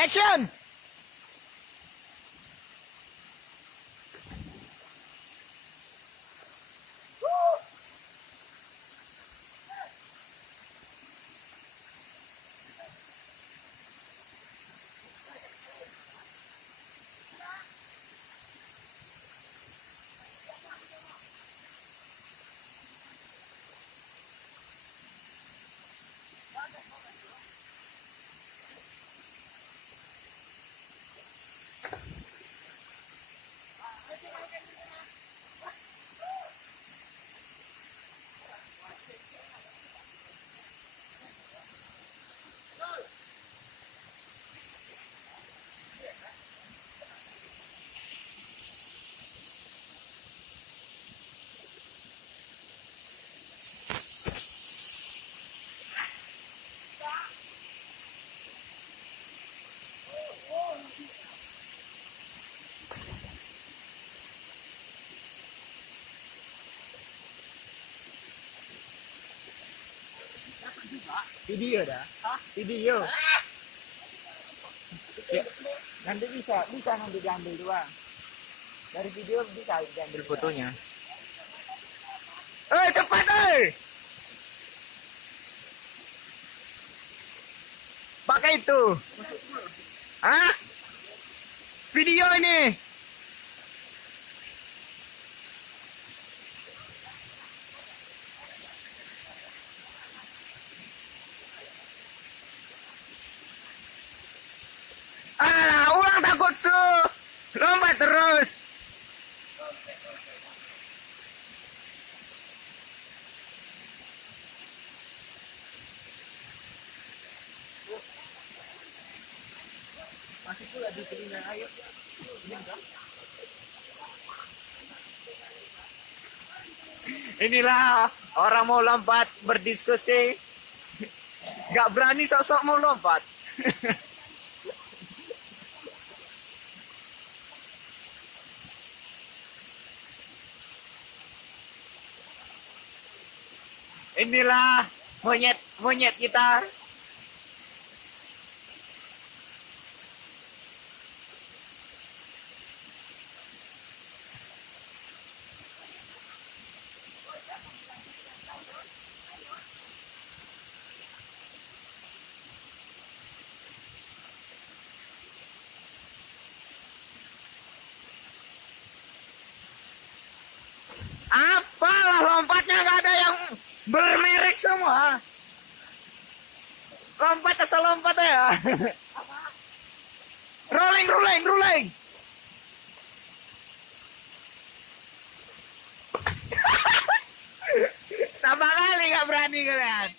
Action! Video dah. Hah? Video. Ya, nanti bisa nanti diambil doang. Dari video bisa diambil fotonya. Cepat pakai itu. Hah? Video ini. Alah, ulang takut su. Lompat terus. Masih pula di telinga, ayo. Inilah orang mau lompat berdiskusi. Gak berani sosok mau lompat. Inilah monyet kita. Apalah lompatnya, gak ada yang bermerek semua. Lompat asal lompat ya. Rolling. Tambah kali gak berani kalian.